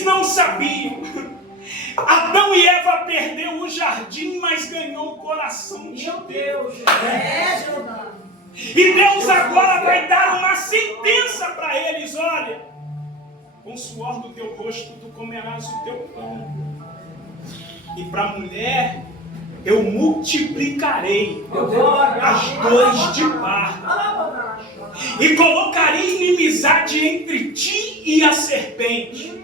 eles não sabiam. Adão e Eva perderam o jardim, mas ganhou o coração de Deus. E Deus agora vai dar uma sentença para eles: olha, com o suor do teu rosto tu comerás o teu pão. E para a mulher eu multiplicarei as dores de parto. E colocarei inimizade entre ti e a serpente.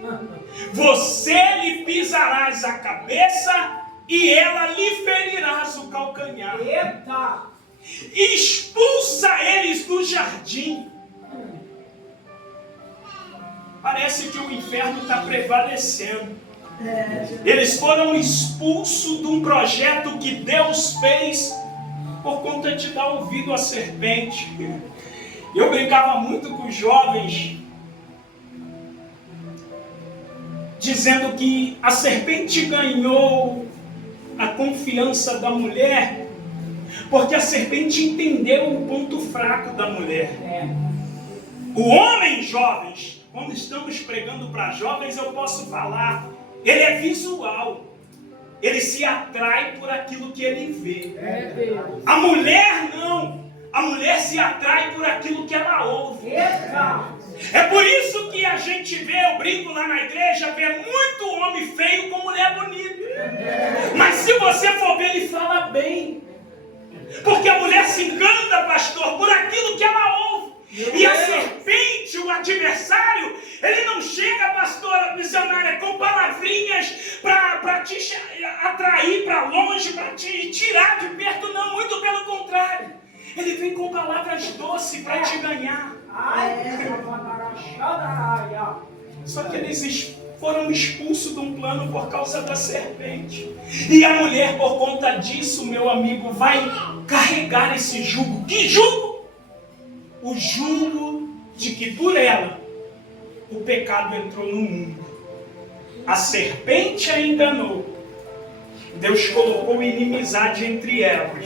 Você lhe pisarás a cabeça e ela lhe ferirás o calcanhar. Expulsa eles do jardim. Parece que o inferno está prevalecendo. Eles foram expulsos de um projeto que Deus fez por conta de dar ouvido à serpente. Eu brincava muito com os jovens, dizendo que a serpente ganhou a confiança da mulher porque a serpente entendeu o ponto fraco da mulher. O homem, jovens, quando estamos pregando para jovens, eu posso falar, ele é visual. Ele se atrai por aquilo que ele vê. A mulher não. A mulher se atrai por aquilo que ela ouve. É por isso que a gente vê, eu brinco lá na igreja, vê muito homem feio com mulher bonita. Mas se você for ver, ele fala bem. Porque a mulher se engana, pastor, por aquilo que ela ouve. E a serpente, o adversário, ele não chega, pastora missionária, com palavrinhas para te atrair para longe, para te tirar de perto, não, muito pelo contrário. Ele vem com palavras doces para te ganhar. Só que eles foram expulsos de um plano por causa da serpente. E a mulher, por conta disso, meu amigo, vai carregar esse jugo. Que jugo? O jugo de que por ela o pecado entrou no mundo. A serpente a enganou. Deus colocou inimizade entre elas.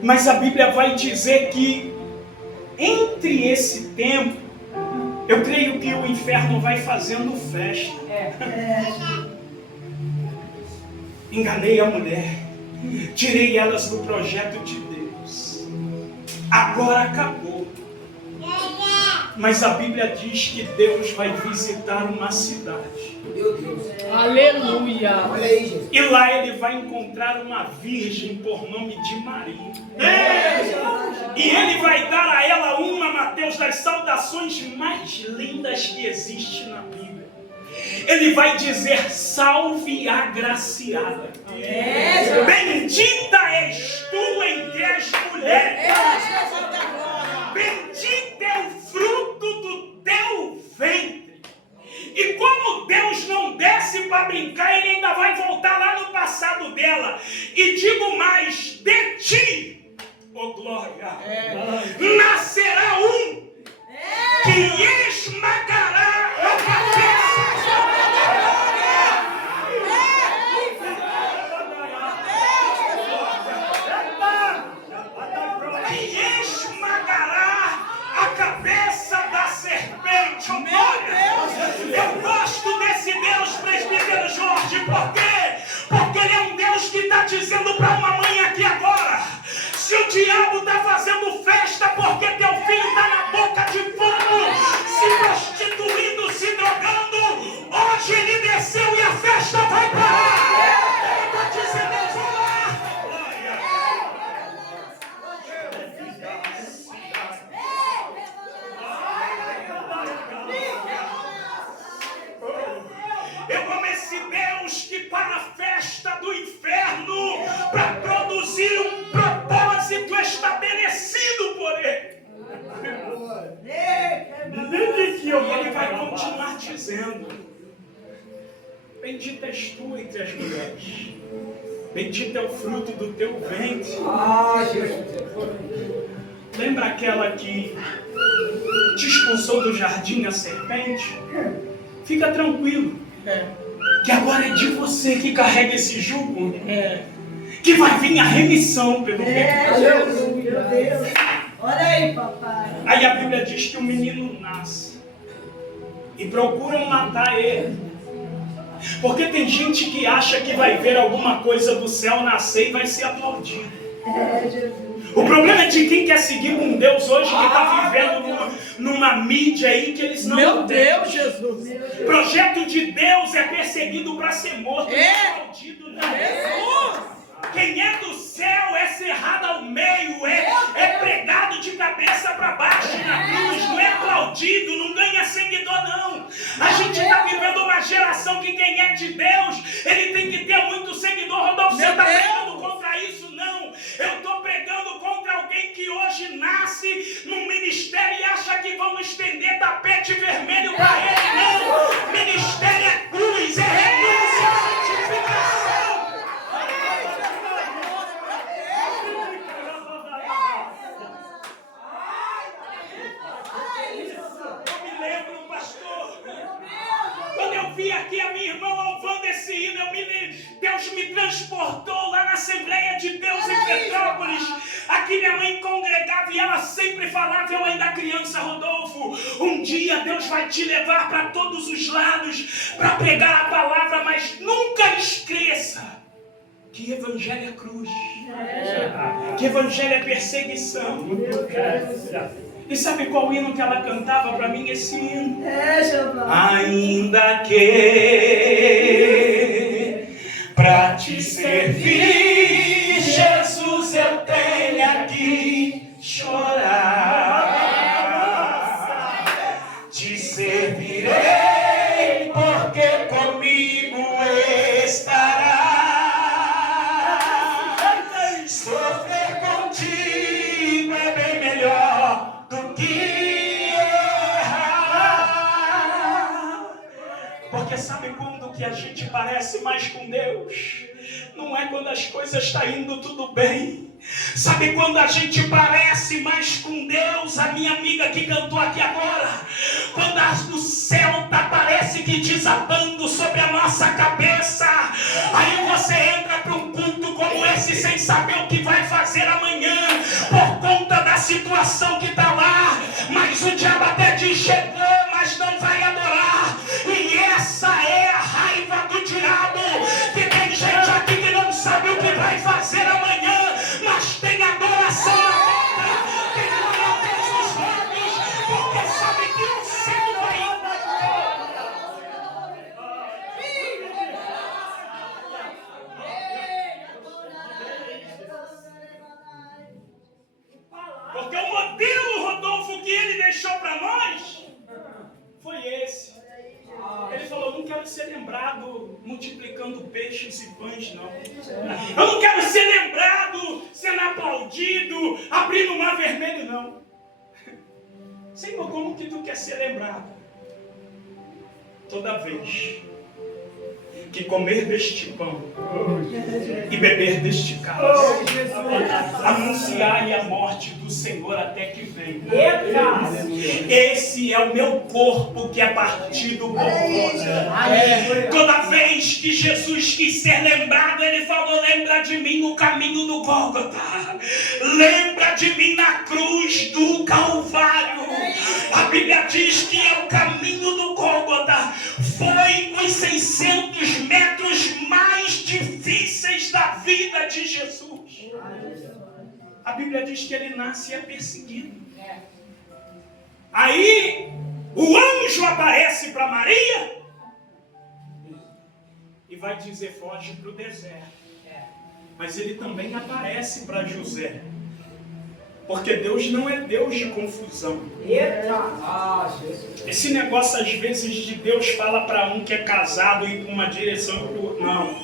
Mas a Bíblia vai dizer que entre esse tempo, eu creio que o inferno vai fazendo festa. Enganei a mulher, tirei elas do projeto de Deus. Agora acabou. Mas a Bíblia diz que Deus vai visitar uma cidade. Meu Deus. Aleluia. Olha aí, gente. E lá ele vai encontrar uma virgem por nome de Maria. E ele vai dar a ela uma, Mateus, das saudações mais lindas que existe na Bíblia. Ele vai dizer: salve agraciada. Bendita és tu entre as mulheres. Bendito é o fruto do teu ventre. E como Deus não desce para brincar, ele ainda vai voltar lá no passado dela. E digo mais, de ti, oh glória, nascerá um que esmagará a cabeça. Que esmagará a cabeça da serpente. Oh glória. Eu gosto desse Deus, presbítero Jorge, por quê? Porque ele é um Deus que está dizendo para uma mãe aqui agora: se o diabo está fazendo festa porque teu filho está na boca de fogo, se prostituindo, se drogando, hoje ele desceu e a festa vai parar. Ele está dizendo: vamos lá. Eu amo esse Deus que para a festa do inferno, para produzir um propósito estabelecido por ele. E ele vai continuar dizendo: bendita és tu entre as mulheres, bendito é o fruto do teu ventre. Lembra aquela que te expulsou do jardim, a serpente? Fica tranquilo, que agora é de você que carrega esse jugo, que vai vir a remissão pelo pecado. Olha aí, papai. Aí a Bíblia diz que o menino nasce e procuram matar ele. Porque tem gente que acha que vai ver alguma coisa do céu nascer e vai ser aplaudido. Jesus. O problema é de quem quer seguir com Deus hoje, que está vivendo numa mídia aí que eles não... Meu Deus, Jesus. O projeto de Deus é perseguido para ser morto, não é aplaudido, não. Jesus. Quem é do céu é cerrado ao meio, é pregado de cabeça para baixo na cruz, não é aplaudido, não ganha seguidor, não. A gente está vivendo uma geração que quem é de Deus, ele tem que ter muito seguidor. Rodolfo, você está pregando contra isso? Não. Eu estou pregando contra alguém que hoje nasce num ministério e acha que vão estender tapete vermelho para ele. Não. Ministério é cruz, é renúncia, é santificação. Quando eu vi aqui a minha irmã louvando esse hino, Deus me transportou lá na Assembleia de Deus em Petrópolis. Aqui minha mãe congregava e ela sempre falava, eu ainda criança, Rodolfo, um dia Deus vai te levar para todos os lados para pregar a palavra, mas nunca esqueça que evangelho é cruz, que evangelho é perseguição. E sabe qual hino que ela cantava para mim? Esse hino. Ainda que para te servir, Jesus, eu tenha que chorar. Te servirei porque comigo estará. Sofrer contigo é bem melhor do que errar. Porque sabe quando que a gente parece mais com Deus? Não é quando as coisas estão indo tudo bem. Sabe quando a gente parece mais com Deus? A minha amiga que cantou aqui agora. Quando o céu parece que desabando sobre a nossa cabeça. Aí você entra para um culto como esse sem saber o que vai fazer amanhã. Por conta da situação que está lá. Mas o diabo até diz, chegou, mas não vai adorar. E essa é a raiva do diabo. Que tem gente aqui que não sabe o que vai fazer amanhã, mas tem adoração na boca, tem glória a Deus nos lábios, porque sabe que o céu vai porque o modelo, Rodolfo, que ele deixou para nós foi esse. Ele falou, não quero ser lembrado multiplicando peixes e pães, não. Eu não quero ser lembrado sendo aplaudido, abrindo o mar vermelho, não. Senhor, como que tu quer ser lembrado? Toda vez que comer deste pão e beber deste cálice, anunciar a morte do Senhor até que venha. Esse é o meu corpo que é partido por vós. Toda vez que Jesus quis ser lembrado, ele falou, lembra de mim no caminho do Gólgota, lembra de mim na cruz do Calvário. A Bíblia diz que é o caminho do Gólgota, foi os 600 metros mais difíceis da vida de Jesus. A Bíblia diz que ele nasce e é perseguido. Aí o anjo aparece para Maria e vai dizer, foge para o deserto. Mas ele também aparece para José. Porque Deus não é Deus de confusão. Esse negócio às vezes de Deus fala para um que é casado e ir para uma direção e para o outro. Não.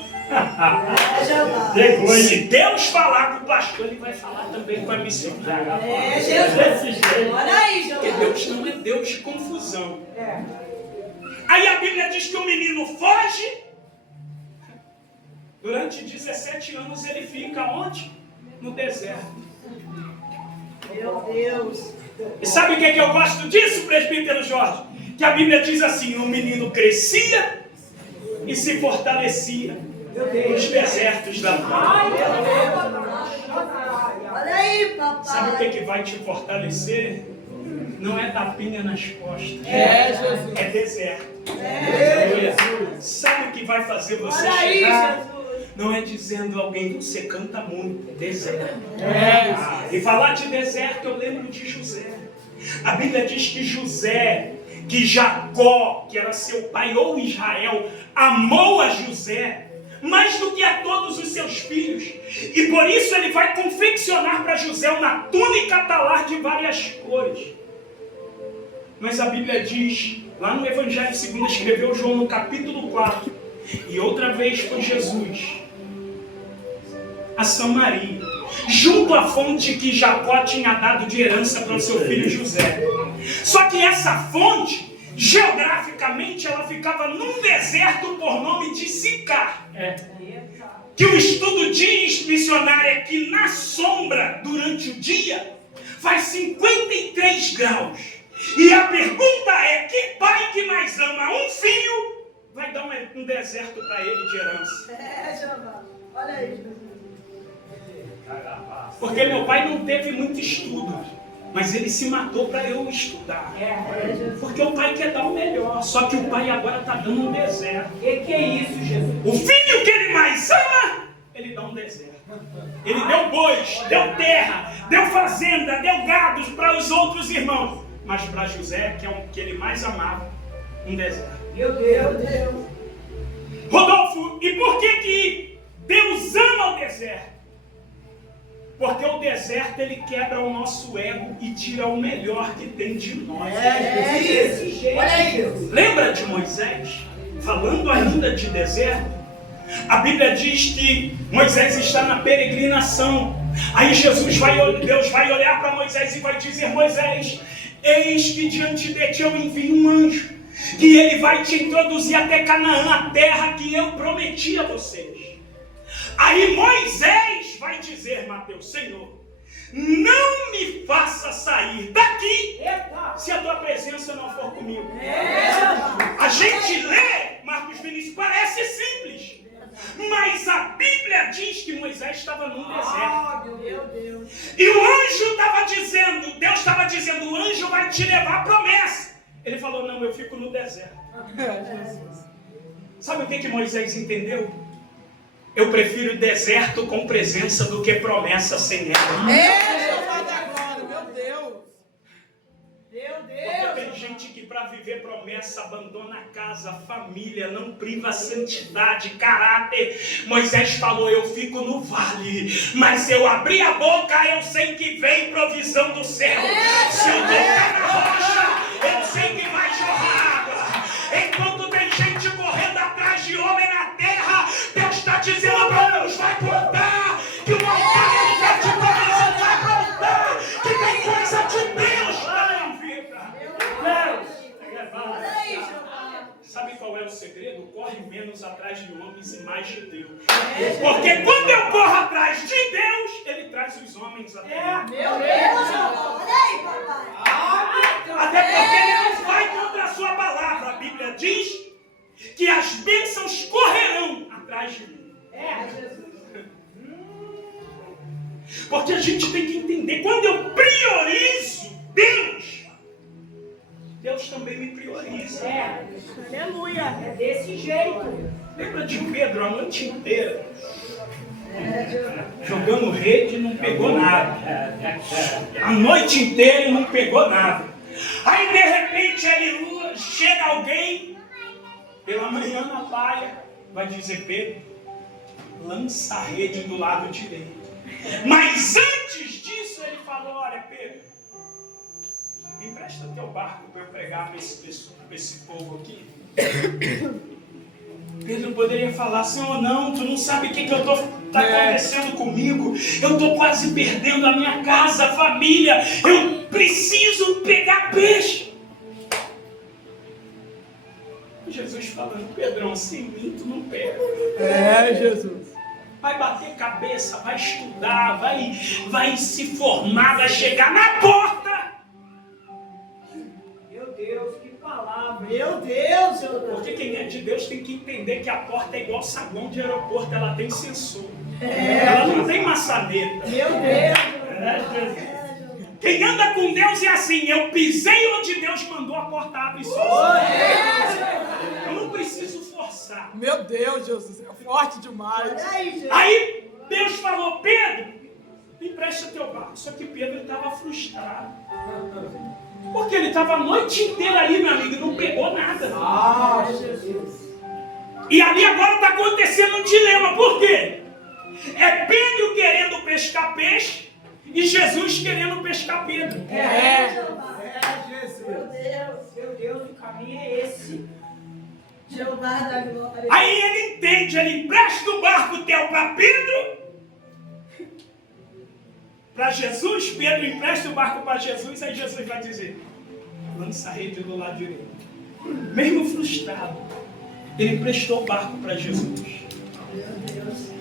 Se Deus falar com o pastor, ele vai falar também com a missionária. Porque Deus não é Deus de confusão. Aí a Bíblia diz que o menino foge. Durante 17 anos ele fica onde? No deserto. Meu Deus. E sabe o que eu gosto disso, presbítero Jorge? Que a Bíblia diz assim, o menino crescia e se fortalecia nos desertos da terra. Olha aí, papai. Sabe o que vai te fortalecer? Não é tapinha nas costas. Jesus. É deserto. Sabe o que vai fazer você Olha aí, chegar? Jesus. Não é dizendo alguém, você canta muito, é deserto. É. E falar de deserto, eu lembro de José. A Bíblia diz que José, que Jacó, que era seu pai, ou Israel, amou a José mais do que a todos os seus filhos. E por isso ele vai confeccionar para José uma túnica talar de várias cores. Mas a Bíblia diz, lá no Evangelho segundo escreveu João no capítulo 4, e outra vez foi Jesus a Samaria, junto à fonte que Jacó tinha dado de herança para o seu filho José. Só que essa fonte, geograficamente, ela ficava num deserto por nome de Sicar. Que o estudo diz, missionário, é que na sombra, durante o dia, faz 53 graus. E a pergunta é, que pai que mais ama um filho, vai dar um deserto para ele de herança? Jeová. Olha aí, Jesus. Porque meu pai não teve muito estudo, mas ele se matou para eu estudar. Porque o pai quer dar o melhor, só que o pai agora está dando um deserto. Que é isso, Jesus? O filho que ele mais ama, ele dá um deserto. Ele deu bois, deu terra, deu fazenda, deu gados para os outros irmãos. Mas para José, que é o que ele mais amava, um deserto. Meu Deus. Rodolfo, e por que Deus ama o deserto? Porque o deserto, ele quebra o nosso ego e tira o melhor que tem de nós. Desse jeito. Olha aí, Deus. Lembra de Moisés? Falando ainda de deserto, a Bíblia diz que Moisés está na peregrinação. Aí Deus vai olhar para Moisés e vai dizer, Moisés, eis que diante de ti eu envio um anjo, que ele vai te introduzir até Canaã, a terra que eu prometi a vocês. Aí Moisés vai dizer, Mateus, Senhor, não me faça sair daqui se a tua presença não for comigo. A gente lê, Marcos Vinícius, parece simples, mas a Bíblia diz que Moisés estava num deserto. Meu Deus. E o anjo estava dizendo, Deus estava dizendo, o anjo vai te levar a promessa. Ele falou, não, eu fico no deserto. Sabe o que Moisés entendeu? Eu prefiro deserto com presença do que promessa sem ela. Jeová da glória, meu Deus. Porque tem gente que para viver promessa abandona a casa, a família, não priva a santidade, caráter. Moisés falou, eu fico no vale, mas se eu abrir a boca, eu sei que vem provisão do céu. Se eu tocar na rocha, eu sei que vai jorrar água. Enquanto tem gente correndo atrás de homem na terra, Deus está dizendo para Deus, vai contar que o altar de provisão vai contar, que tem coisa de Deus na minha vida. Olha aí, Jeová. Sabe qual é o segredo? Corre menos atrás de homens e mais de Deus. Porque quando eu corro atrás de Deus, Ele traz os homens até mim. Meu Deus, Jeová. Olha aí, papai. Até porque Ele não vai contra a sua palavra. A Bíblia diz que as bênçãos correrão atrás de mim. Porque a gente tem que entender, quando eu priorizo Deus, Deus também me prioriza. Aleluia. É desse jeito. Lembra de Pedro a noite inteira? Jogando rede e não pegou nada. A noite inteira e não pegou nada. Aí de repente ele chega alguém, pela manhã na praia, vai dizer, Pedro, lança a rede do lado direito. Mas antes disso ele falou, olha Pedro, empresta teu barco para eu pregar para esse povo aqui. Pedro poderia falar, Senhor, não, tu não sabe o que está acontecendo comigo. Eu estou quase perdendo a minha casa, a família. Eu preciso pegar peixe. Jesus falando, Pedrão, sem mim tu não pega. Jesus. Vai bater cabeça, vai estudar, vai se formar, vai chegar na porta. Meu Deus, que palavra. Meu Deus, Jeová. Porque quem é de Deus tem que entender que a porta é igual saguão de aeroporto, ela tem sensor. Ela não tem maçaneta. Meu Deus. Quem anda com Deus é assim, eu pisei onde Deus mandou, a porta abre sozinha. Eu não preciso forçar. Meu Deus, Jesus, é forte demais. Aí Deus falou, Pedro, empresta teu barco. Só que Pedro estava frustrado. Porque ele estava a noite inteira ali, meu amigo, e não pegou nada. E ali agora está acontecendo um dilema. Por quê? É Pedro querendo pescar peixe e Jesus querendo pescar Pedro. Jesus. Meu Deus, o caminho é esse. Jeová da glória. Aí ele entende, ele empresta o barco teu para Pedro, para Jesus. Pedro empresta o barco para Jesus, aí Jesus vai dizer, lança a rede do lado direito. Mesmo frustrado, ele emprestou o barco para Jesus. Meu Deus.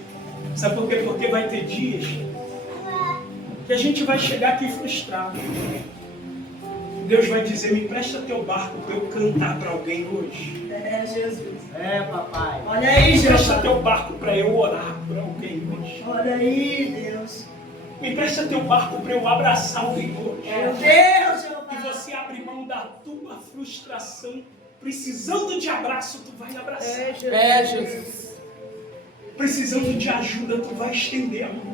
Sabe por quê? Porque vai ter dias que a gente vai chegar aqui frustrado. Deus vai dizer, me empresta teu barco para eu cantar para alguém hoje. Jesus. Papai. Olha aí, Me empresta Jeová. teu barco para eu orar para alguém hoje. Olha aí, Deus. Me empresta teu barco para eu abraçar alguém hoje. Meu Deus, E Jeová. você abre mão da tua frustração, precisando de abraço, tu vai abraçar. Jesus. Precisando de ajuda, tu vai estender a mão.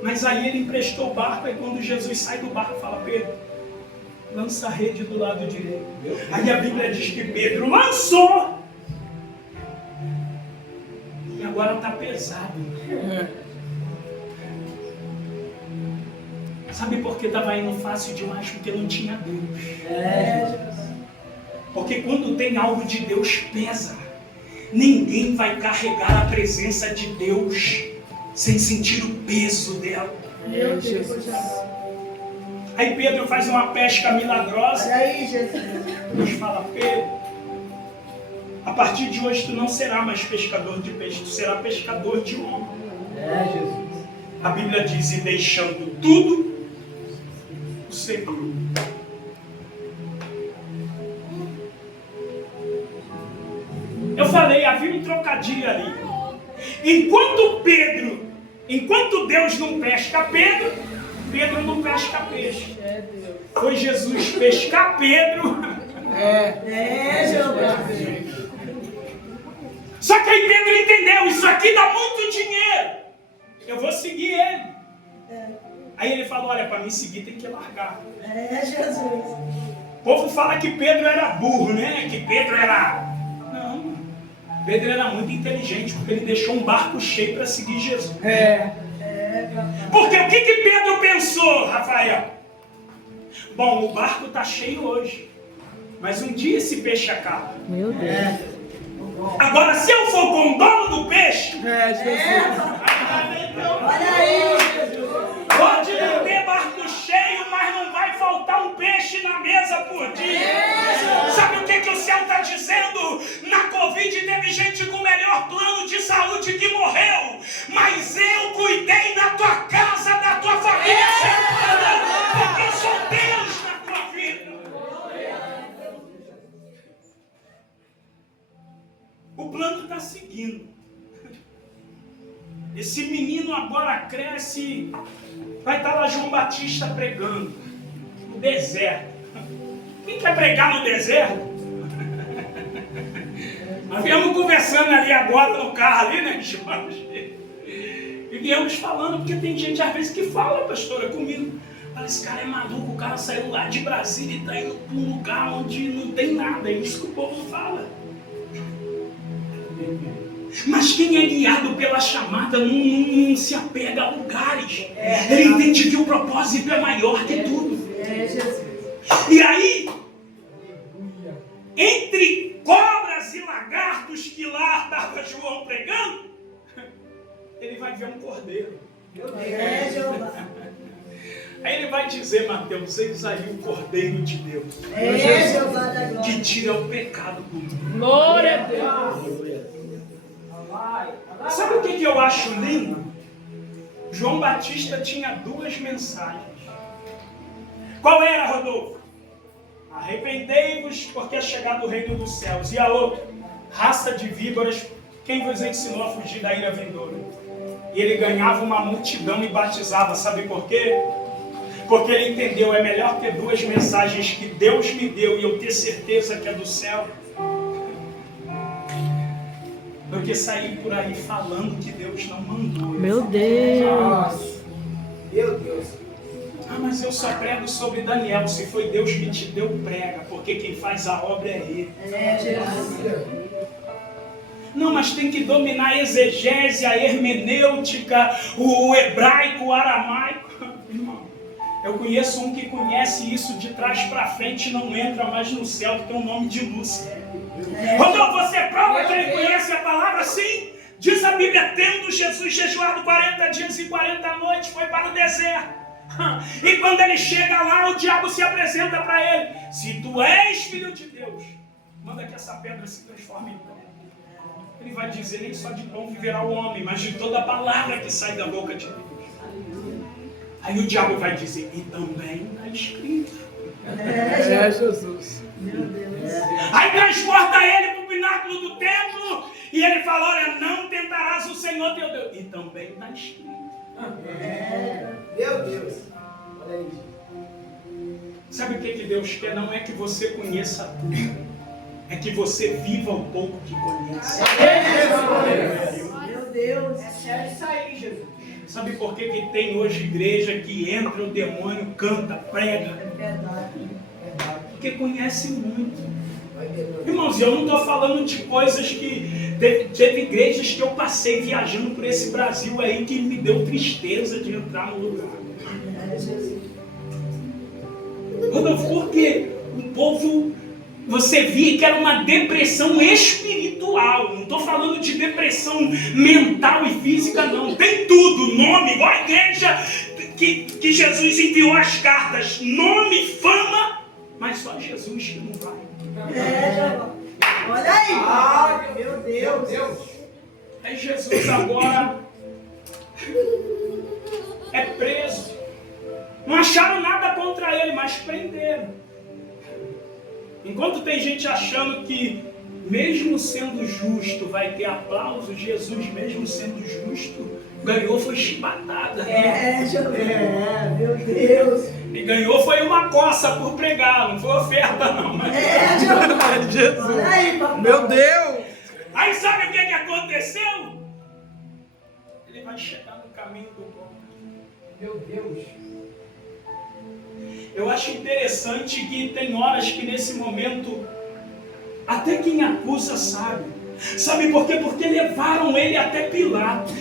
Mas aí ele emprestou o barco, e quando Jesus sai do barco, fala, Pedro, lança a rede do lado direito. Aí a Bíblia diz que Pedro lançou. E agora está pesado. Sabe por que estava indo fácil demais? Porque não tinha Deus. Porque quando tem algo de Deus, pesa. Ninguém vai carregar a presença de Deus sem sentir o peso dela. Meu Deus. Aí Pedro faz uma pesca milagrosa. Olha aí, Jesus. Deus fala, Pedro, a partir de hoje tu não será mais pescador de peixe, tu será pescador de homem. Jesus. A Bíblia diz, e deixando tudo, o seguiu. Eu falei, havia um trocadilho ali. Enquanto Deus não pesca Pedro, Pedro não pesca peixe. Foi Jesus pescar Pedro. Jeová. Só que aí Pedro entendeu, isso aqui dá muito dinheiro. Eu vou seguir ele. Aí ele falou, olha, para me seguir tem que largar. Jesus. O povo fala que Pedro era burro, né? Que Pedro era... Não, Pedro era muito inteligente, porque ele deixou um barco cheio para seguir Jesus. Porque o que Pedro pensou, Rafael? Bom, o barco está cheio hoje, mas um dia esse peixe acaba. Meu Deus. Agora, se eu for com o dono do peixe, Jesus. Olha aí, Jesus. pode não ter barco cheio, mas não vai faltar um peixe na mesa por dia. Sabe o que o céu está dizendo? Na Covid teve gente com o melhor plano de saúde que morreu, mas eu cuidei da tua casa, da tua família, porque eu sou Deus na tua vida. O plano está seguindo. Esse menino agora cresce, vai estar lá João Batista pregando no deserto. Quem quer pregar no deserto? Nós viemos conversando ali agora no carro ali, né, Jorge? E viemos falando, porque tem gente às vezes que fala, pastora, comigo. Fala, esse cara é maluco, o cara saiu lá de Brasília e está indo para um lugar onde não tem nada. É isso que o povo fala. Mas quem é guiado pela chamada não se apega a lugares. Ele entende que o propósito é maior que tudo. Jesus. E aí, entre cobras e lagartos que lá estava João pregando, ele vai ver um cordeiro. Jeová. Aí ele vai dizer, Mateus, eis aí o cordeiro de Deus, Jeová da glória. que tira o pecado do mundo. Glória a Deus. Sabe o que eu acho lindo? João Batista tinha duas mensagens. Qual era, Rodolfo? Arrependei-vos, porque é chegado o reino dos céus. E a outra, raça de víboras, quem vos ensinou a fugir da ira vindoura? E ele ganhava uma multidão e batizava. Sabe por quê? Porque ele entendeu, é melhor ter 2 mensagens que Deus me deu e eu ter certeza que é do céu, do que sair por aí falando que Deus não mandou. Meu Deus. Meu Deus. Ah, mas eu só prego sobre Daniel. Se foi Deus que te deu, prega, porque quem faz a obra é Ele. Não, mas tem que dominar a exegese, a hermenêutica, o hebraico, o aramaico. Irmão, eu conheço um que conhece isso de trás para frente e não entra mais no céu, que tem o nome de Lúcifer. Rodolfo, você prova que ele conhece a palavra? Sim. Diz a Bíblia, tendo Jesus jejuado 40 dias e 40 noites, foi para o deserto. E quando ele chega lá, o diabo se apresenta para ele. Se tu és filho de Deus, manda que essa pedra se transforme em pão. Ele vai dizer, nem só de pão viverá o homem, mas de toda a palavra que sai da boca de Deus. Aí o diabo vai dizer, e também está escrito. Jesus. Meu Deus. Aí transporta ele para o pináculo do templo e ele fala, olha, não tentarás o Senhor teu Deus. E também está escrito. Meu Deus. Olha aí. Sabe o que Deus quer? Não é que você conheça tudo. É que você viva o pouco que conhece. Meu Deus. É sério isso aí, Jesus. Sabe por que tem hoje igreja que entra o demônio, canta, prega? É verdade. Porque conhece muito. Irmãos, eu não estou falando de coisas que... Teve igrejas que eu passei viajando por esse Brasil aí que me deu tristeza de entrar no lugar. Rodolfo, porque o povo... Você via que era uma depressão espiritual. Não estou falando de depressão mental e física, não. Tem tudo, nome, igual a igreja que Jesus enviou as cartas. Nome, fama, mas só Jesus que não vai. Olha aí. Meu Deus. Aí Jesus agora é preso. Não acharam nada contra ele, mas prenderam. Enquanto tem gente achando que, mesmo sendo justo, vai ter aplauso, Jesus, mesmo sendo justo, ganhou foi chibatada. Meu Deus. E ganhou foi uma coça por pregar, não foi oferta não. Mas... Jesus. Olha aí, papai. Meu Deus. Aí sabe o que aconteceu? Ele vai chegar no caminho do bom. Meu Deus. Eu acho interessante que tem horas que nesse momento, até quem acusa sabe. Sabe por quê? Porque levaram ele até Pilatos.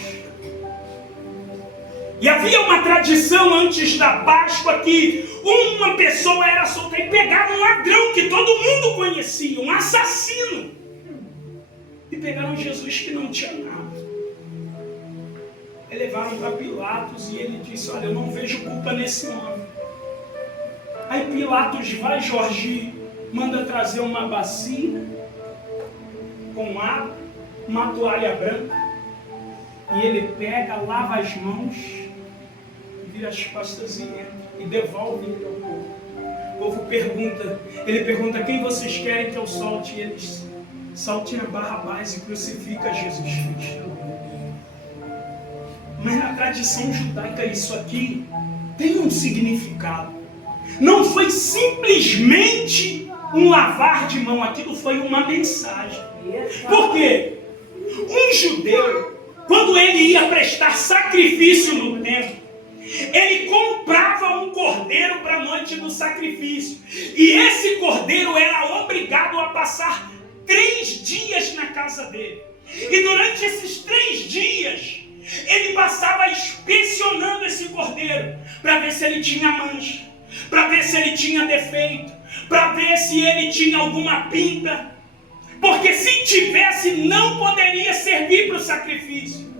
E havia uma tradição antes da Páscoa que uma pessoa era solta e pegaram um ladrão que todo mundo conhecia, um assassino. E pegaram Jesus que não tinha nada. E levaram para Pilatos e ele disse, olha, eu não vejo culpa nesse homem. Aí Pilatos vai, Jorge, manda trazer uma bacia com água, uma toalha branca, e ele pega, lava as mãos, vira as costas e entra, e devolve ele ao povo. O povo pergunta, ele pergunta, quem vocês querem que eu solte? E eles, solte a Barrabás e crucifica Jesus Cristo. Mas na tradição judaica isso aqui tem um significado. Não foi simplesmente um lavar de mão, aquilo foi uma mensagem. Por quê? Um judeu, quando ele ia prestar sacrifício no templo, ele comprava um cordeiro para a noite do sacrifício. E esse cordeiro era obrigado a passar 3 dias na casa dele. E durante esses 3 dias, ele passava inspecionando esse cordeiro para ver se ele tinha mancha, para ver se ele tinha defeito, para ver se ele tinha alguma pinta, porque se tivesse não poderia servir para o sacrifício.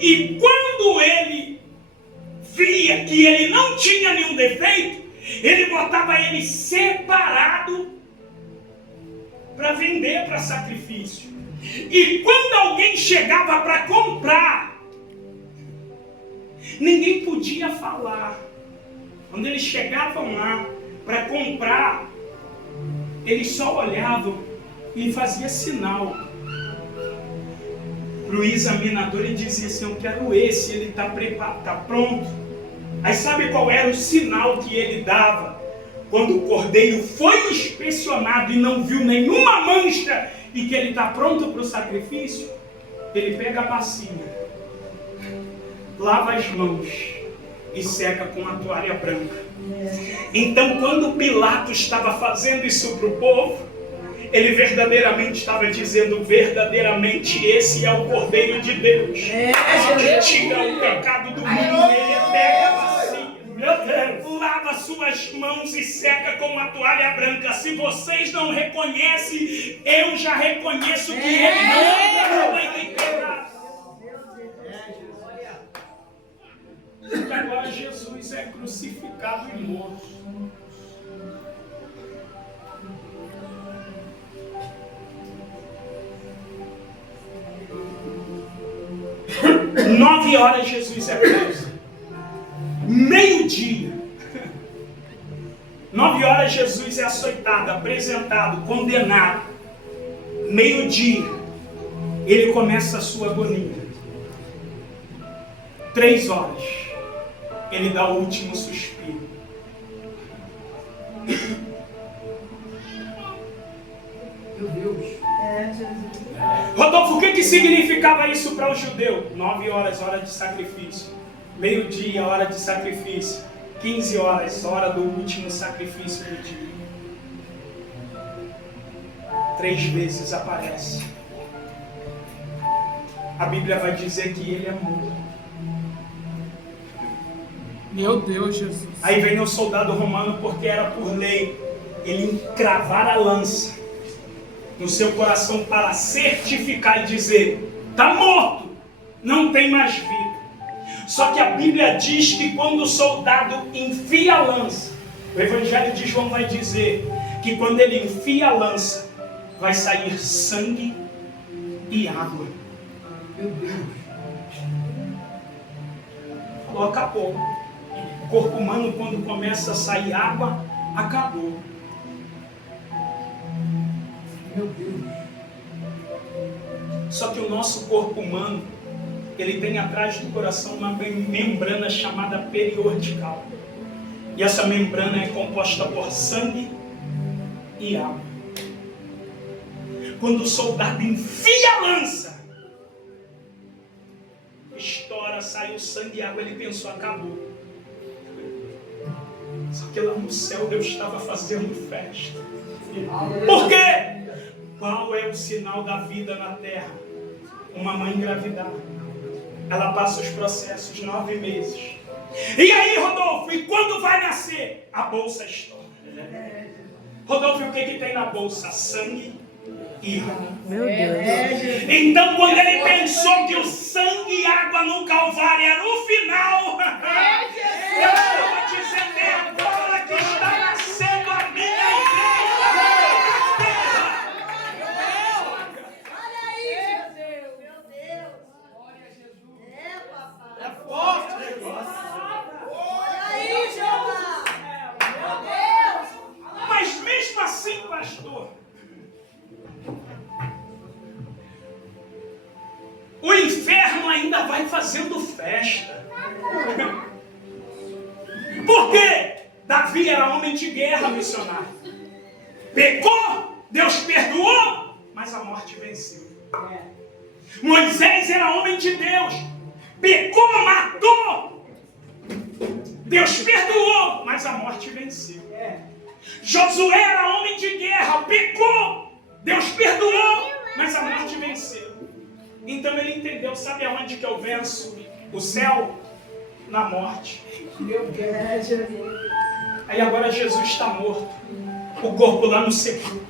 E quando ele via que ele não tinha nenhum defeito, ele botava ele separado para vender para sacrifício. E quando alguém chegava para comprar, ninguém podia falar. Quando eles chegavam lá para comprar, eles só olhavam e faziam sinal. para o examinador e dizia assim: eu quero esse, ele está preparado, está pronto. Aí sabe qual era o sinal que ele dava? Quando o cordeiro foi inspecionado e não viu nenhuma mancha e que ele está pronto para o sacrifício, ele pega a bacia, lava as mãos e seca com a toalha branca. Então, quando Pilatos estava fazendo isso para o povo, ele verdadeiramente estava dizendo: verdadeiramente esse é o Cordeiro de Deus, que tira o pecado do mundo. Ele pega a bacia, meu Deus, lava suas mãos e seca com a toalha branca. Se vocês não reconhecem, eu já reconheço que ele não tem pecado. E agora Jesus é crucificado e morto. Nove horas Jesus é preso. Meio-dia. 9 horas Jesus é açoitado, apresentado, condenado. Meio-dia ele começa a sua agonia. 3 horas ele dá o último suspiro. Meu Deus. Rodolfo, o que significava isso para o judeu? 9 horas, hora de sacrifício. Meio-dia, hora de sacrifício. 15 horas, hora do último sacrifício do dia. 3 vezes aparece. A Bíblia vai dizer que ele é morto. Meu Deus, Jesus. Aí vem o soldado romano, porque era por lei ele encravar a lança no seu coração para certificar e dizer: está morto, não tem mais vida. Só que a Bíblia diz que quando o soldado enfia a lança, o Evangelho de João vai dizer que quando ele enfia a lança, vai sair sangue e água. Meu Deus. Falou, acabou. O corpo humano, quando começa a sair água, acabou. Meu Deus. Só que o nosso corpo humano, ele tem atrás do coração uma membrana chamada periordical. E essa membrana é composta por sangue e água. Quando o soldado enfia a lança, estoura, sai o sangue e água, ele pensou, acabou. Só que lá no céu Deus estava fazendo festa. Por quê? Qual é o sinal da vida na terra? Uma mãe engravidar. Ela passa os processos 9 meses. E aí, Rodolfo, e quando vai nascer? A bolsa estoura. Rodolfo, o que tem na bolsa? Sangue e água. Meu Deus. Então, quando ele pensou que o sangue e água no Calvário era o final, eu estava dizendo, é agora que está nascendo a minha igreja. Olha aí, Jesus. Meu Deus. Glória a Jesus. É, papai. É forte o negócio. Olha aí, Jeová. Meu Deus. Mas mesmo assim, pastor, o inferno ainda vai fazendo festa. Por quê? Davi era homem de guerra, missionário. Pecou, Deus perdoou, mas a morte venceu. Moisés era homem de Deus. Pecou, matou. Deus perdoou, mas a morte venceu. Josué era homem de guerra. Pecou, Deus perdoou, mas a morte venceu. Então ele entendeu, sabe aonde que eu venço? O céu, na morte. Meu Deus. Aí agora Jesus está morto. O corpo lá no sepulcro.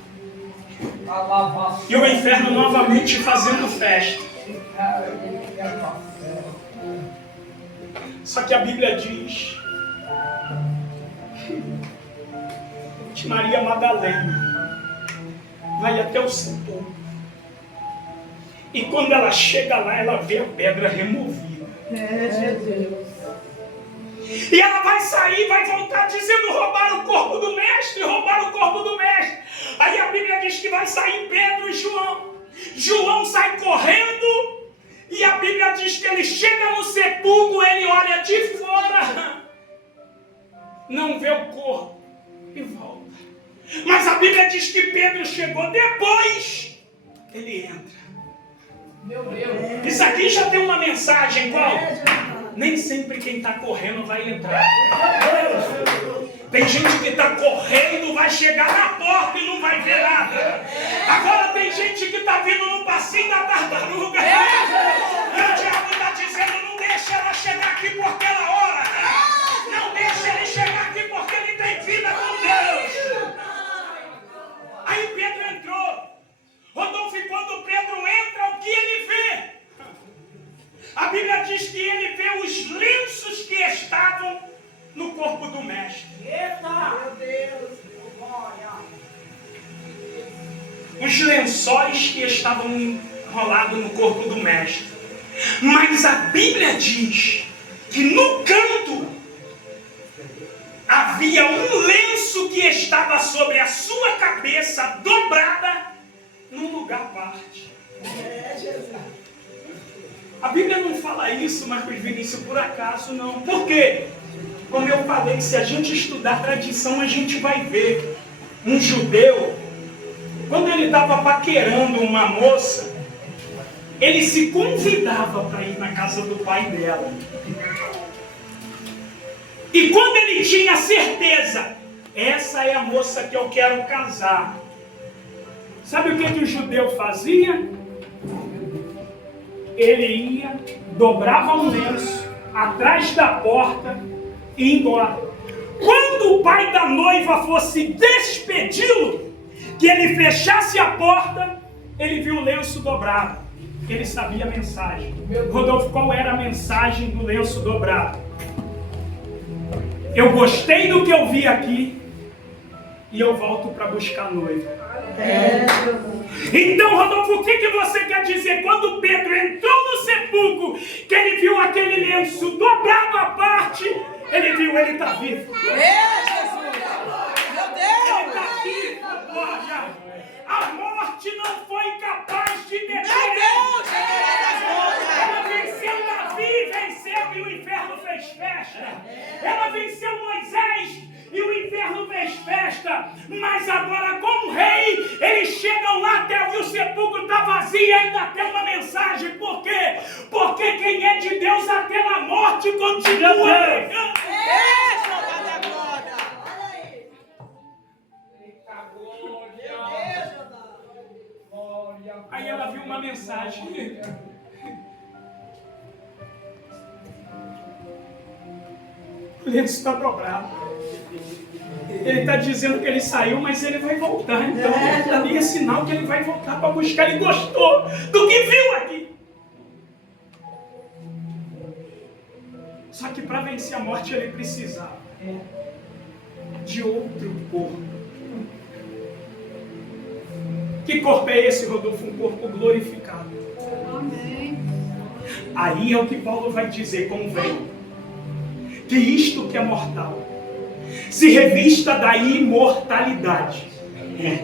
E o inferno novamente fazendo festa. Só que a Bíblia diz que Maria Madalena vai até o sepulcro. E quando ela chega lá, ela vê a pedra removida. E ela vai sair, vai voltar dizendo, roubaram o corpo do mestre, roubaram o corpo do mestre. Aí a Bíblia diz que vai sair Pedro e João. João sai correndo E a Bíblia diz que ele chega no sepulcro, ele olha de fora, não vê o corpo e volta. Mas a Bíblia diz que Pedro chegou depois, ele entra. Meu Deus. Isso aqui já tem uma mensagem, qual? Nem sempre quem está correndo vai entrar. Tem gente que está correndo, vai chegar na porta e não vai ver nada. Agora tem gente que está vindo no passinho da tartaruga. O diabo está dizendo, não deixa ela chegar aqui porque ela ora. Não deixa ele chegar aqui porque ele tem vida com Deus. Aí Pedro entrou. Rodolfo, quando Pedro entra, o que ele vê? A Bíblia diz que ele vê os lenços que estavam no corpo do mestre. Eita! Meu Deus! Glória! Os lençóis que estavam enrolados no corpo do mestre. Mas a Bíblia diz que no canto havia um lenço que estava sobre a sua cabeça dobrada num lugar à parte. A Bíblia não fala isso, Marcos Vinícius, por acaso não. Por quê? Como eu falei, se a gente estudar a tradição, a gente vai ver. Um judeu, quando ele estava paquerando uma moça, ele se convidava para ir na casa do pai dela. E quando ele tinha certeza, essa é a moça que eu quero casar. Sabe o que o judeu fazia? Ele ia, dobrava um lenço atrás da porta e ia embora. Quando o pai da noiva fosse despedi-lo, que ele fechasse a porta, ele viu o lenço dobrado. Ele sabia a mensagem. Rodolfo, qual era a mensagem do lenço dobrado? Eu gostei do que eu vi aqui e eu volto para buscar a noiva. Então, Rodolfo, o que você quer dizer? Quando Pedro entrou no sepulcro, que ele viu aquele lenço dobrado à parte, ele viu, ele está vivo. Jesus! Meu Deus! Ele está vivo, glória. A morte não foi capaz de deter. Ela venceu Davi, venceu e o inferno fez festa. Ela venceu Moisés e o inferno fez festa. Mas agora, como rei, eles chegam lá até o sepulcro está vazio e ainda tem uma mensagem. Por quê? Porque quem é de Deus até na morte continua pregando. Aí ela viu uma mensagem. O lenço está dobrado. Ele está dizendo que ele saiu, mas ele vai voltar. Então, ali é sinal que ele vai voltar para buscar. Ele gostou do que viu aqui. Só que para vencer a morte ele precisava de outro corpo. Que corpo é esse, Rodolfo? Um corpo glorificado. Amém. Aí é o que Paulo vai dizer, convém, que isto que é mortal se revista da imortalidade,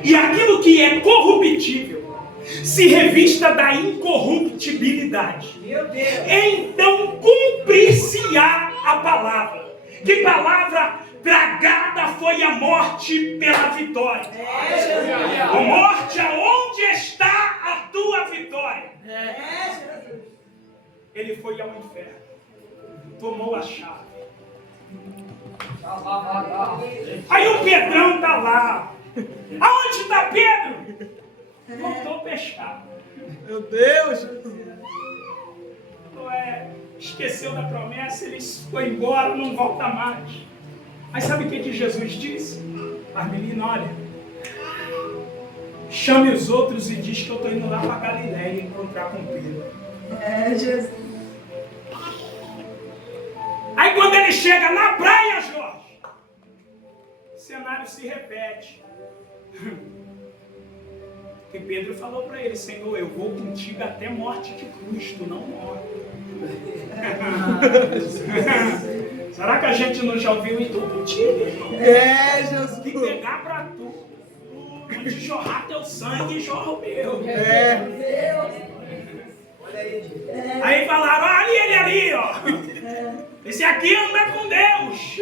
e aquilo que é corruptível se revista da incorruptibilidade. Meu Deus! Então cumprir-se-á a palavra. Que palavra? Tragada foi a morte pela vitória. A morte, aonde está a tua vitória? Ele foi ao inferno, tomou a chave. Aí o Pedrão está lá. Aonde está Pedro? Voltou a pescar. Meu Deus! Esqueceu da promessa, ele foi embora, não volta mais. Mas sabe o que Jesus disse? Armelina, olha, chame os outros e diz que eu estou indo lá para Galiléia encontrar com Pedro. Jesus. Aí quando ele chega na praia, Jorge, o cenário se repete. E Pedro falou para ele, Senhor, eu vou contigo até morte de cruz, tu não morre. Será que a gente não já ouviu e tu contigo, irmão? Jesus! Tem que pegar para tu. Antes de jorrar teu sangue, jorra o meu. Deus. Aí falaram, ali, ele ali, ó. Esse aqui anda com Deus.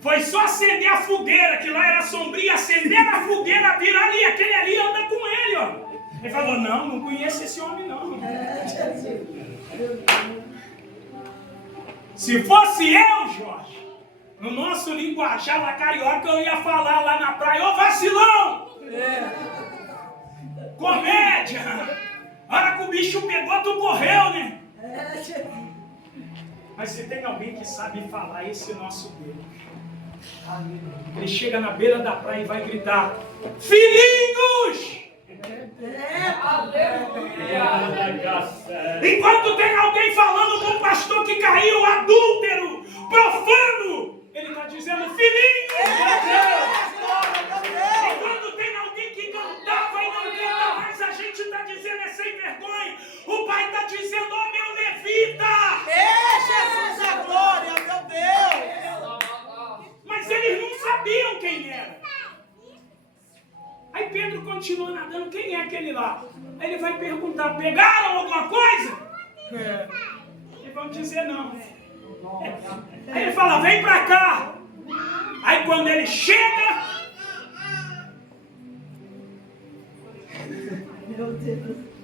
Foi só acender a fogueira, que lá era sombria, acender a fogueira, virar ali, aquele ali anda com ele, ó. Ele falou, não conheço esse homem não. Se fosse eu, Jorge, no nosso linguajar lá carioca, eu ia falar lá na praia, ô vacilão! Comédia! A hora que o bicho pegou, tu correu, né? Mas se tem alguém que sabe falar, esse nosso Deus. Ele chega na beira da praia e vai gritar, filhinhos! Enquanto tem alguém falando com o pastor que caiu, adúltero, profano, ele está dizendo, filhinhos! Enquanto tem alguém que cantava e não canta mais, a gente está dizendo, é sem vergonha. O pai está dizendo, ó meu levita! Jesus a glória, meu Deus! Mas eles não sabiam quem era. Aí Pedro continua nadando, quem é aquele lá? Aí ele vai perguntar, pegaram alguma coisa? Eles vão dizer não. Aí ele fala, vem pra cá. Aí quando ele chega,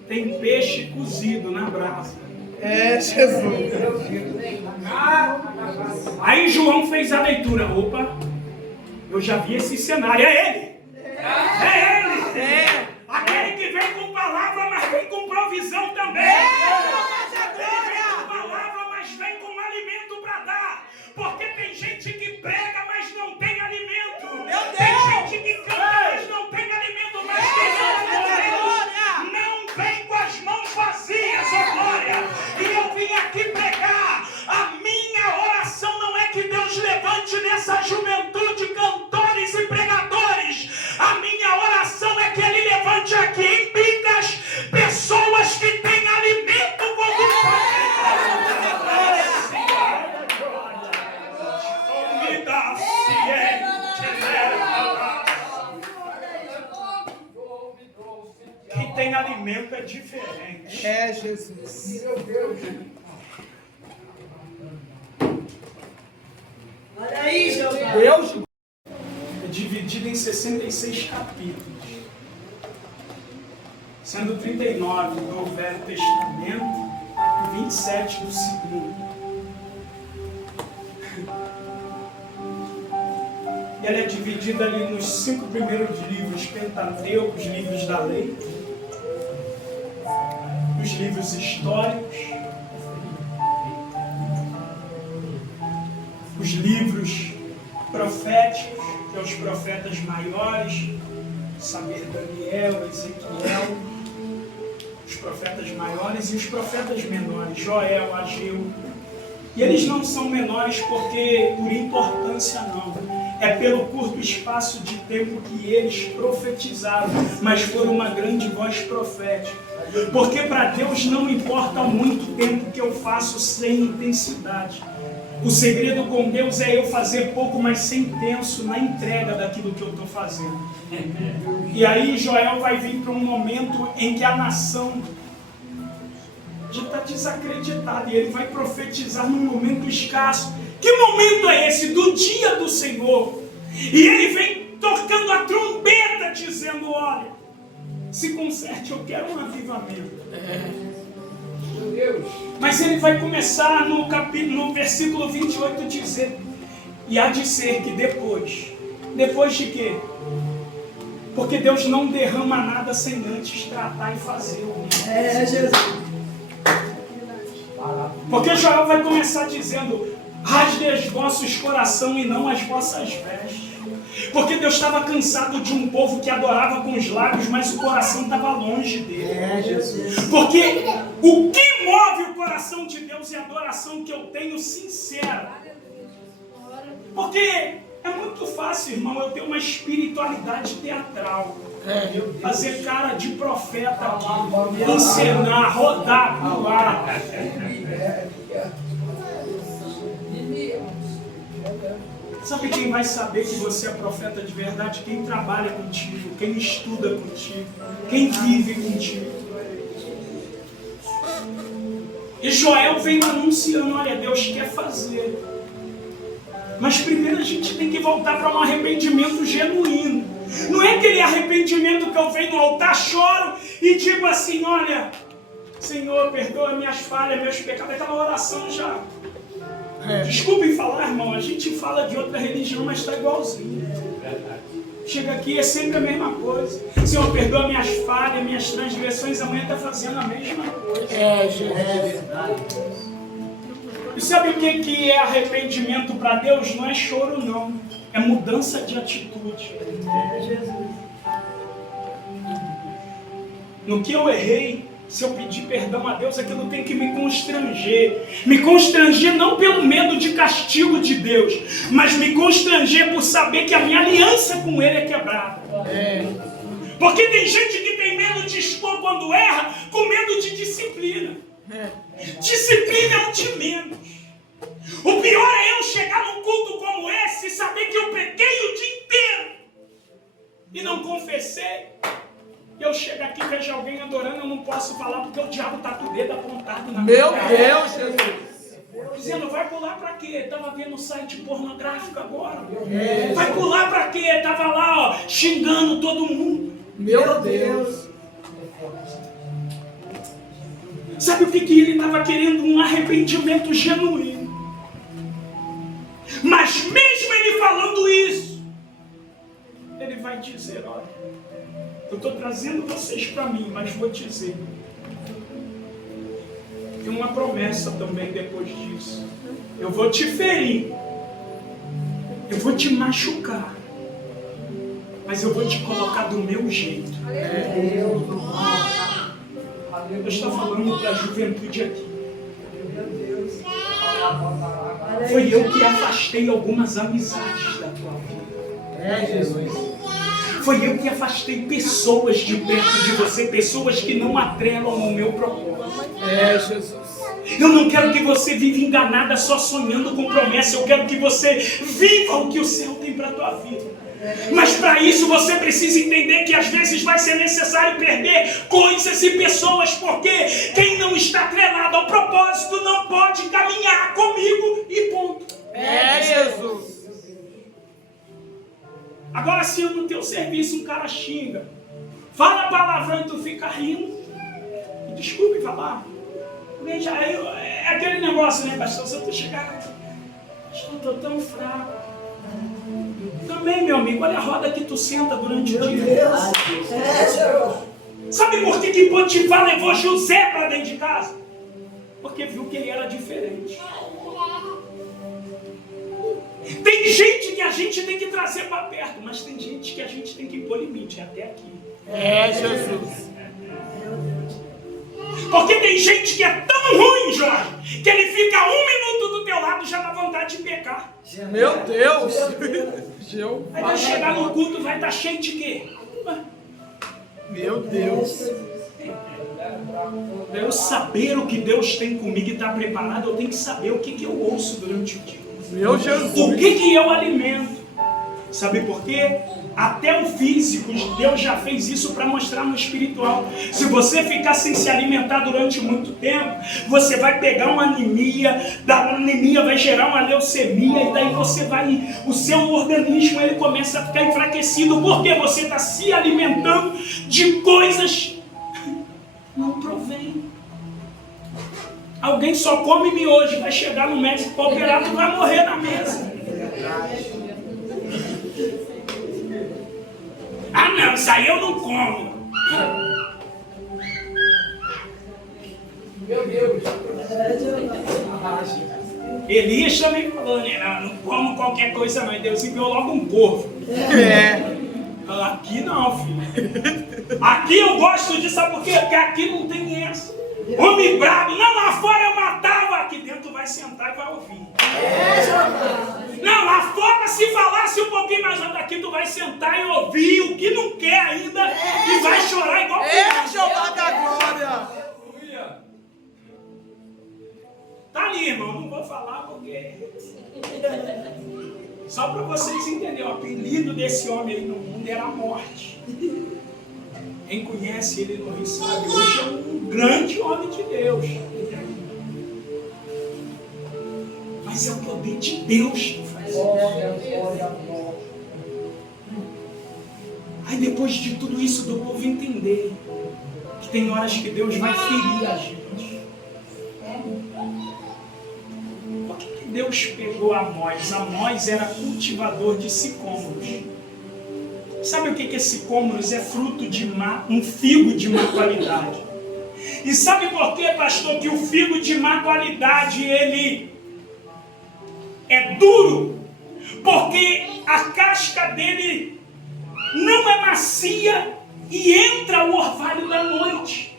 tem peixe cozido na brasa. Jesus. Aí João fez a leitura. Opa, eu já vi esse cenário. É ele. É ele. Aquele que vem com palavra, mas vem com provisão também. Ele vem com palavra, mas vem com alimento para dar. Porque tem gente que prega, mas não tem alimento. Tem gente que canta, mas não tem alimento. Mas tem alimento. Não vem com as mãos vazias, ó glória. E eu vim aqui pregar. A minha oração não é que Deus levante nessa juventude cantores e pregadores. A minha oração é que Ele levante aqui em Bicas pessoas que têm alimento como quem tem alimento é diferente. Jesus. Olha aí, Deus. É dividido em 66 capítulos, sendo 39 do Velho Testamento e 27 do Segundo. E ela é dividida ali nos 5 primeiros livros, Pentateuco, os livros da lei, os livros históricos, os livros proféticos, que são os profetas maiores, saber Daniel, Ezequiel, os profetas maiores e os profetas menores, Joel, Ageu. E eles não são menores porque por importância não, é pelo curto espaço de tempo que eles profetizaram, mas foram uma grande voz profética. Porque para Deus não importa muito tempo que eu faço sem intensidade. O segredo com Deus é eu fazer pouco, mas ser intenso na entrega daquilo que eu estou fazendo. E aí Joel vai vir para um momento em que a nação está desacreditada. E ele vai profetizar num momento escasso. Que momento é esse? Do dia do Senhor. E ele vem tocando a trombeta, dizendo, olha, se conserte, eu quero um avivamento. Meu Deus. Mas ele vai começar no versículo 28 dizer, e há de ser que depois de quê? Porque Deus não derrama nada sem antes tratar e fazer. Jesus. Porque Joel vai começar dizendo, rasguem os vossos corações e não as vossas vestes. Porque Deus estava cansado de um povo que adorava com os lábios, mas o coração estava longe dele. Jesus. Porque o que move o coração de Deus é a adoração que eu tenho sincera. Porque é muito fácil, irmão, eu ter uma espiritualidade teatral. Fazer cara de profeta aqui, encenar, rodar, pular. Sabe quem vai saber que você é profeta de verdade? Quem trabalha contigo, quem estuda contigo, quem vive contigo. E Joel veio anunciando, olha, Deus quer fazer. Mas primeiro a gente tem que voltar para um arrependimento genuíno. Não é aquele arrependimento que eu venho no altar, choro e digo assim, olha, Senhor, perdoa minhas falhas, meus pecados. Aquela oração já... Desculpem falar, irmão, a gente fala de outra religião, mas está igualzinho. Chega aqui, é sempre a mesma coisa. Senhor, perdoa minhas falhas, minhas transgressões. Amanhã está fazendo a mesma coisa. E sabe o que é arrependimento para Deus? Não é choro, não. É mudança de atitude. No que eu errei, se eu pedir perdão a Deus, aquilo tem que me constranger. Me constranger não pelo medo de castigo de Deus, mas me constranger por saber que a minha aliança com Ele é quebrada. Porque tem gente que tem medo de expor quando erra, com medo de disciplina. Disciplina é o de menos. O pior é eu chegar num culto como esse e saber que eu pequei o dia inteiro e não confessei. Eu chego aqui e vejo alguém adorando, eu não posso falar porque o diabo está com o dedo apontado na minha cara. Meu Deus, Jesus. Dizendo, vai pular pra quê? Estava vendo o site pornográfico agora. Vai pular pra quê? Estava lá, ó, xingando todo mundo. Meu Deus. Sabe o que ele estava querendo? Um arrependimento genuíno. Mas mesmo ele falando isso, ele vai dizer, olha, eu estou trazendo vocês para mim, mas vou dizer, tem uma promessa também depois disso. Eu vou te ferir, eu vou te machucar, mas eu vou te colocar do meu jeito. Deus está falando para a juventude aqui. Foi eu que afastei algumas amizades da tua vida. Jesus. Foi eu que afastei pessoas de perto de você, pessoas que não atrelam no meu propósito. Jesus. Eu não quero que você viva enganada só sonhando com promessa. Eu quero que você viva o que o céu tem para a tua vida. Mas para isso você precisa entender que às vezes vai ser necessário perder coisas e pessoas, porque quem não está atrelado ao propósito não pode caminhar comigo e ponto. Jesus. Agora se no teu serviço um cara xinga, fala palavrão e tu fica rindo, desculpe falar, veja, é aquele negócio, né, pastor? Se eu chegar, estou tão fraco. Também, meu amigo, olha a roda que tu senta durante o dia. Sabe por que Potifar levou José para dentro de casa? Porque viu que ele era diferente. Tem gente que a gente tem que trazer para perto, mas tem gente que a gente tem que pôr limite, até aqui. Jesus. Porque tem gente que é tão ruim, Jorge, que ele fica 1 minuto do teu lado já dá vontade de pecar. Meu Deus. Aí vai chegar no culto, vai estar cheio de quê? Meu Deus. Para eu saber o que Deus tem comigo e estar preparado, eu tenho que saber o que eu ouço durante o dia. Meu Jesus. O que eu alimento. Sabe por quê? Até o físico, Deus já fez isso para mostrar no espiritual. Se você ficar sem se alimentar durante muito tempo, você vai pegar uma anemia, da anemia vai gerar uma leucemia, e daí o seu organismo ele começa a ficar enfraquecido, porque você está se alimentando de coisas que não provém. Alguém só come miojo, vai chegar no médico para operar, tu vai morrer na mesa. Ah não, isso aí eu não como. Meu Deus. Elias também falou, né? Não como qualquer coisa não. Deus enviou logo um corvo. Aqui não, filho. Aqui eu gosto de, sabe por quê? Porque aqui não tem essa. Homem bravo, não, lá fora eu matava. Aqui dentro vai sentar e vai ouvir. Não, lá fora se falasse um pouquinho mais alto, aqui tu vai sentar e ouvir o que não quer ainda e vai chorar igual criança. Jeová da glória. Tá ali, irmão, não vou falar porque... Só para vocês entenderem, o apelido desse homem aí no mundo era a morte. Quem conhece ele no Rio sabe, hoje é um grande homem de Deus. mas é o poder de Deus que faz isso. Aí depois de tudo isso, do povo entender que tem horas que Deus vai ferir a gente. Por que Deus pegou Amós? Amós era cultivador de sicômoros. Sabe o que é sicômoros? É fruto de um figo de má qualidade. E sabe por que, pastor, que o figo de má qualidade, ele é duro? Porque a casca dele não é macia e entra o orvalho da noite.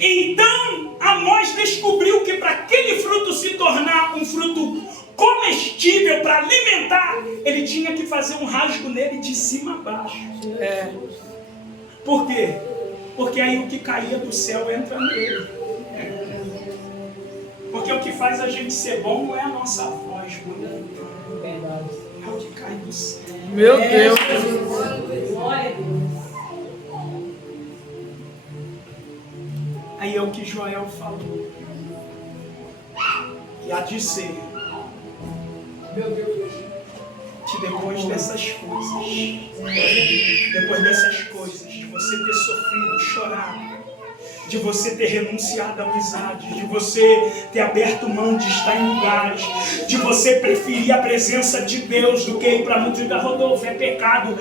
Então, Amós descobriu que para aquele fruto se tornar um fruto comestível para alimentar, ele tinha que fazer um rasgo nele de cima a baixo. Por quê? Porque aí o que caía do céu entra nele. Porque o que faz a gente ser bom não é a nossa voz bonita, é o que cai do céu. Meu Deus. Aí é o que Joel falou. E há de ser que depois dessas coisas, de você ter sofrido, chorado, de você ter renunciado à amizade, de você ter aberto mão de estar em lugares, de você preferir a presença de Deus do que ir para muitos lugares. Rodolfo, é pecado.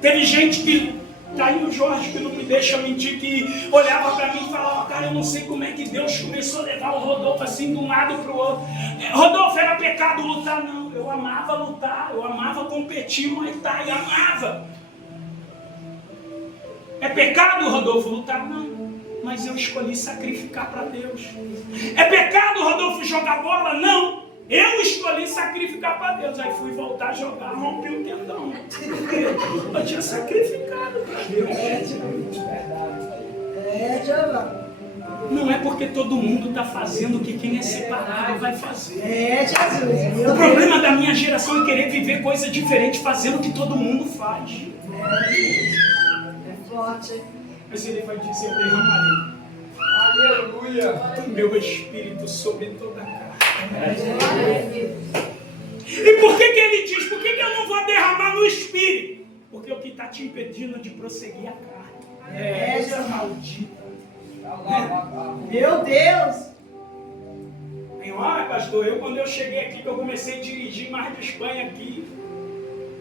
Teve gente que, tá aí o Jorge, que não me deixa mentir, que olhava para mim e falava, cara, eu não sei como é que Deus começou a levar o Rodolfo assim de um lado para o outro. Rodolfo, era pecado lutar? Não, eu amava lutar, eu amava competir, Muay Thai, amava. É pecado, Rodolfo, lutar? Não. Mas eu escolhi sacrificar para Deus. É pecado, Rodolfo, jogar bola? Não. Eu escolhi sacrificar para Deus. Aí fui voltar a jogar, rompi o tendão. Eu tinha sacrificado para Deus. Não é porque todo mundo está fazendo que quem é separado vai fazer. O problema da minha geração é querer viver coisa diferente, fazendo o que todo mundo faz. É forte. Mas ele vai dizer, eu derramarei. Aleluia. O meu espírito sobre toda a carne. E por que ele diz? Por que eu não vou derramar no espírito? Porque o que está te impedindo de prosseguir a carne. Coisa maldita. Meu Deus. Olha, pastor, quando eu cheguei aqui, que eu comecei a dirigir mais de Espanha aqui,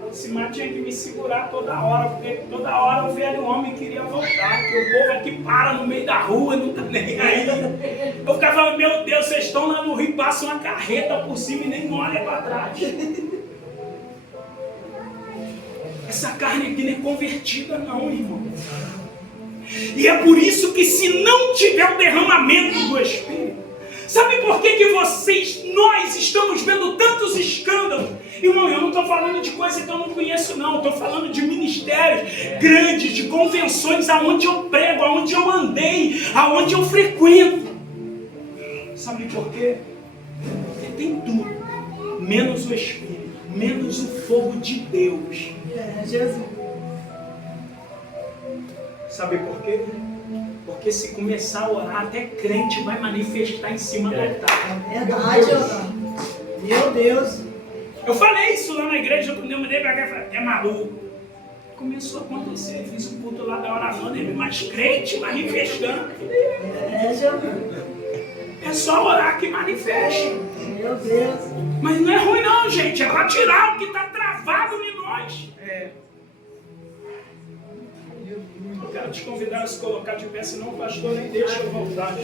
o Simar tinha que me segurar toda hora, porque toda hora o velho homem queria voltar, porque o povo aqui para no meio da rua, não tá nem aí. Eu ficava falando, meu Deus, vocês estão lá no Rio, passam uma carreta por cima e nem olha para trás. Essa carne aqui não é convertida não, irmão. E é por isso que se não tiver o derramamento do Espírito, sabe por que nós estamos vendo tantos escândalos? Irmão, eu não estou falando de coisa que eu não conheço não, estou falando de ministérios grandes, de convenções aonde eu prego, aonde eu andei, aonde eu frequento. Sabe por quê? Porque tem tudo, menos o Espírito, menos o fogo de Deus. Jesus. Sabe por quê? Porque se começar a orar, até crente vai manifestar em cima do altar. É verdade, meu Deus. Eu falei isso lá na igreja, quando eu mandei pra cá, eu falei, é maluco. Começou a acontecer, fiz um culto lá da oração dele, mas crente manifestando. É só orar que manifesta. Meu Deus. Mas não é ruim não, gente, é para tirar o que está travado em nós. Eu quero te convidar a se colocar de pé, senão o pastor nem deixa eu voltar.